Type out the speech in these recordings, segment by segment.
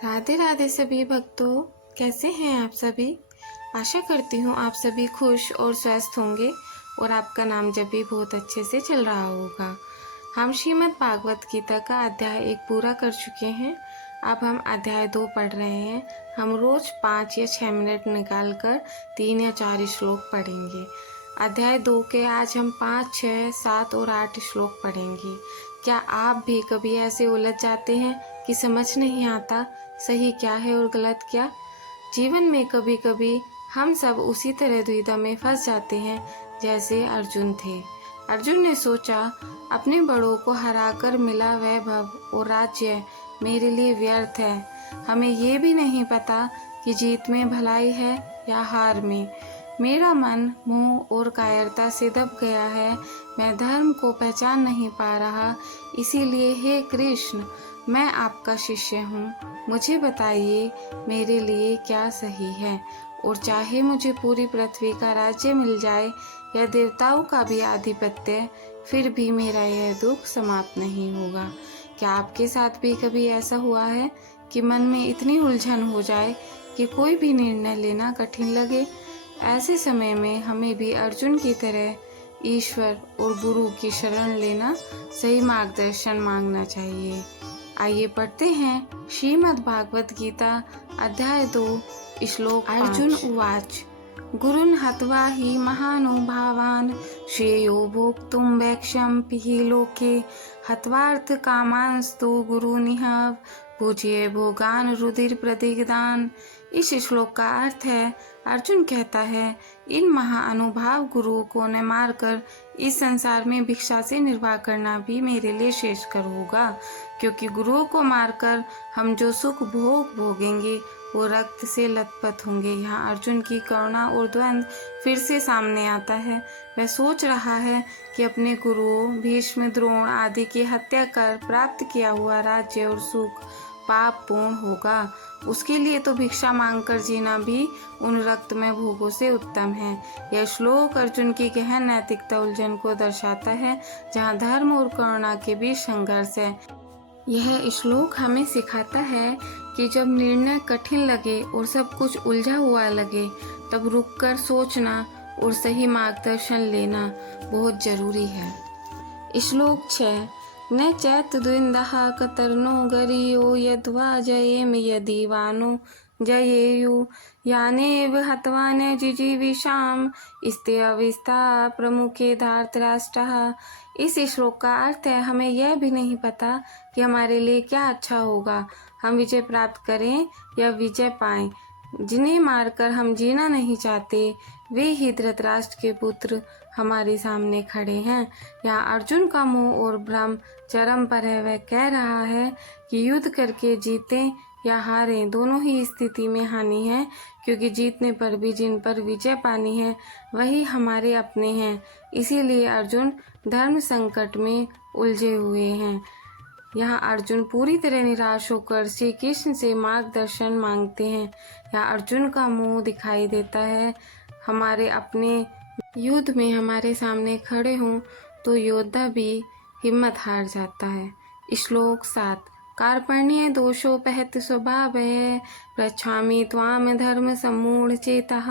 राधे राधे सभी भक्तों, कैसे हैं आप सभी। आशा करती हूँ आप सभी खुश और स्वस्थ होंगे और आपका नाम जब भी बहुत अच्छे से चल रहा होगा। हम श्रीमद् भागवत गीता का अध्याय 1 पूरा कर चुके हैं। अब हम अध्याय 2 पढ़ रहे हैं। हम रोज 5 या 6 मिनट निकाल कर 3 या 4 श्लोक पढ़ेंगे। अध्याय 2 के आज हम 5, 6, 7 और 8 श्लोक पढ़ेंगे। क्या आप भी कभी ऐसे उलझ जाते हैं कि समझ नहीं आता सही क्या है और गलत क्या। जीवन में कभी कभी हम सब उसी तरह दुविधा में फंस जाते हैं जैसे अर्जुन थे। अर्जुन ने सोचा अपने बड़ों को हराकर मिला वैभव और राज्य मेरे लिए व्यर्थ है। हमें ये भी नहीं पता कि जीत में भलाई है या हार में। मेरा मन मोह और कायरता से दब गया है। मैं धर्म को पहचान नहीं पा रहा। इसीलिए हे कृष्ण, मैं आपका शिष्य हूँ। मुझे बताइए मेरे लिए क्या सही है। और चाहे मुझे पूरी पृथ्वी का राज्य मिल जाए या देवताओं का भी आधिपत्य, फिर भी मेरा यह दुख समाप्त नहीं होगा। क्या आपके साथ भी कभी ऐसा हुआ है कि मन में इतनी उलझन हो जाए कि कोई भी निर्णय लेना कठिन लगे। ऐसे समय में हमें भी अर्जुन की तरह ईश्वर और गुरु की शरण लेना, सही मार्गदर्शन मांगना चाहिए। आइए पढ़ते हैं श्रीमद् भागवत गीता अध्याय 2 श्लोक 5। अर्जुन उवाच गुरुन् हत्वा हि महानुभावान् श्रेयो भोक्तुं वैक्षम्पिहि लोके हत्वार्थ कामांस्तु गुरुनिह भुज्ये भोगान् रुधिर प्रतिगदान। इस श्लोक का अर्थ है, अर्जुन कहता है इन महाअनुभाव गुरुओं को न मारकर इस संसार में भिक्षा से निर्वाह करना भी मेरे लिए श्रेष्ठकर होगा, क्योंकि गुरुओं को मारकर हम जो सुख भोग भोगेंगे वो रक्त से लथपथ होंगे। यहाँ अर्जुन की करुणा और द्वंद्व फिर से सामने आता है। वह सोच रहा है कि अपने गुरुओं भीष्म द्रोण आदि की हत्या कर प्राप्त किया हुआ राज्य और सुख पाप पूर्ण होगा। उसके लिए तो भिक्षा मांगकर जीना भी उन रक्तमय भोगों से उत्तम है। यह श्लोक अर्जुन की गहन नैतिकता उलझन को दर्शाता है, जहाँ धर्म और करुणा के बीच संघर्ष है। यह श्लोक हमें सिखाता है कि जब निर्णय कठिन लगे और सब कुछ उलझा हुआ लगे, तब रुककर सोचना और सही मार्गदर्शन लेना बहुत जरूरी है। श्लोक 6 न चैत द्विंदः कतर्नो गरियो यद्वा जयेम यदि वानो जयेयु यानेव हत्वा न जिजीविषाम इस्ते अविस्ता प्रमुखे धार्तराष्ट्रः। इस श्लोक का अर्थ है, हमें यह भी नहीं पता कि हमारे लिए क्या अच्छा होगा, हम विजय प्राप्त करें या विजय पाएं। जिन्हें मारकर हम जीना नहीं चाहते, वे ही धृतराष्ट्र के पुत्र हमारे सामने खड़े हैं। यहाँ अर्जुन का मोह और भ्रम चरम पर है। वह कह रहा है कि युद्ध करके जीतें या हारें, दोनों ही स्थिति में हानि है, क्योंकि जीतने पर भी जिन पर विजय पानी है वही हमारे अपने हैं। इसीलिए अर्जुन धर्म संकट में उलझे हुए हैं। यहाँ अर्जुन पूरी तरह निराश होकर श्री कृष्ण से मार्गदर्शन मांगते हैं। यहाँ अर्जुन का मुंह दिखाई देता है। हमारे अपने युद्ध में हमारे सामने खड़े हों तो योद्धा भी हिम्मत हार जाता है। श्लोक 7 कार्पण्य दोषोपहत स्वभाव पृच्छामि त्वाम धर्म सम्मूढ़ चेतः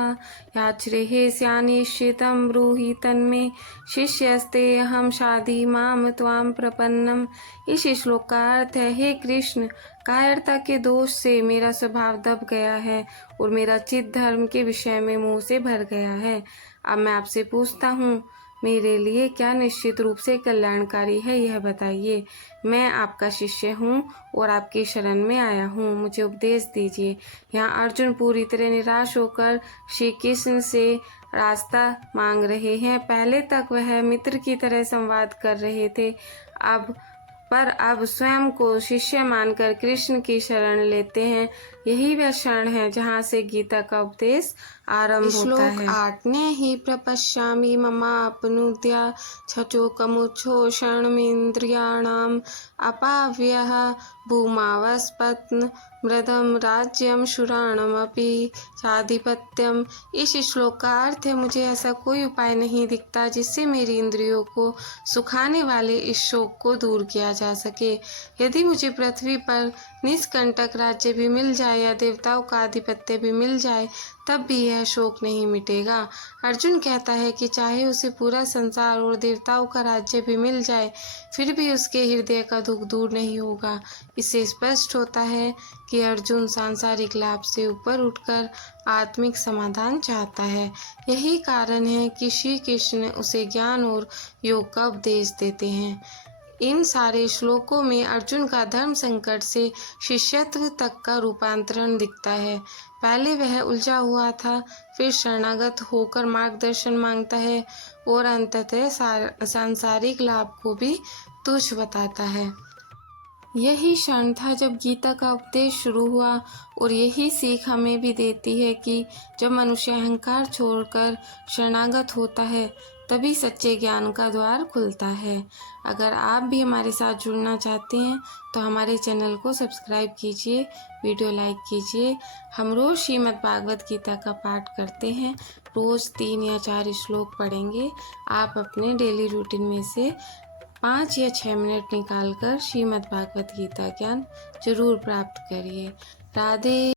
याच्रेहे स्यानिश्चितं ब्रूहि तन्मे शिष्यस्ते अहम शाधि माम त्वाम प्रपन्नम। इस श्लोक का अर्थ है, हे कृष्ण, कायरता के दोष से मेरा स्वभाव दब गया है और मेरा चित्त धर्म के विषय में मोह से भर गया है। अब मैं आपसे पूछता हूँ, मेरे लिए क्या निश्चित रूप से कल्याणकारी है, यह बताइए। मैं आपका शिष्य हूँ और आपकी शरण में आया हूँ, मुझे उपदेश दीजिए। यहाँ अर्जुन पूरी तरह निराश होकर श्री कृष्ण से रास्ता मांग रहे हैं। पहले तक वह मित्र की तरह संवाद कर रहे थे, अब स्वयं को शिष्य मानकर कृष्ण की शरण लेते हैं। यही वह शरण है जहाँ से गीता का उपदेश आरंभ होता है। 8 हि प्रपश्यामि ममापनुद्या छचोकमुच्छो शरणमिन्द्रियाणाम् अपाव्यः भूमावस्पत्न मृदम राज्यम शुराणमपि चाधिपत्यम। इस श्लोक का अर्थ है, मुझे ऐसा कोई उपाय नहीं दिखता जिससे मेरी इंद्रियों को सुखाने वाले इस शोक को दूर किया जा सके। यदि मुझे पृथ्वी पर निष्कंटक राज्य भी मिल जाए या देवताओं का आधिपत्य भी मिल जाए तब भी यह शोक नहीं मिटेगा। अर्जुन कहता है कि चाहे उसे पूरा संसार और देवताओं का राज्य भी मिल जाए फिर भी उसके हृदय का दुख दूर नहीं होगा। इससे स्पष्ट होता है कि अर्जुन सांसारिक लाभ से ऊपर उठकर आत्मिक समाधान चाहता है। यही कारण है कि श्री कृष्ण उसे ज्ञान और योग का उपदेश देते हैं। इन सारे श्लोकों में अर्जुन का धर्म संकट से शिष्यत्व तक का रूपांतरण दिखता है। पहले वह उलझा हुआ था, फिर शरणागत होकर मार्गदर्शन मांगता है और अंततः सांसारिक लाभ को भी तुच्छ बताता है। यही क्षण था जब गीता का उपदेश शुरू हुआ और यही सीख हमें भी देती है कि जब मनुष्य अहंकार छोड़कर शरणागत होता है तभी सच्चे ज्ञान का द्वार खुलता है। अगर आप भी हमारे साथ जुड़ना चाहते हैं तो हमारे चैनल को सब्सक्राइब कीजिए, वीडियो लाइक कीजिए। हम रोज़ श्रीमद् भागवत गीता का पाठ करते हैं, रोज़ 3 या 4 श्लोक पढ़ेंगे। आप अपने डेली रूटीन में से 5 या 6 मिनट निकालकर श्रीमद् भागवत गीता ज्ञान जरूर प्राप्त करिए। राधे।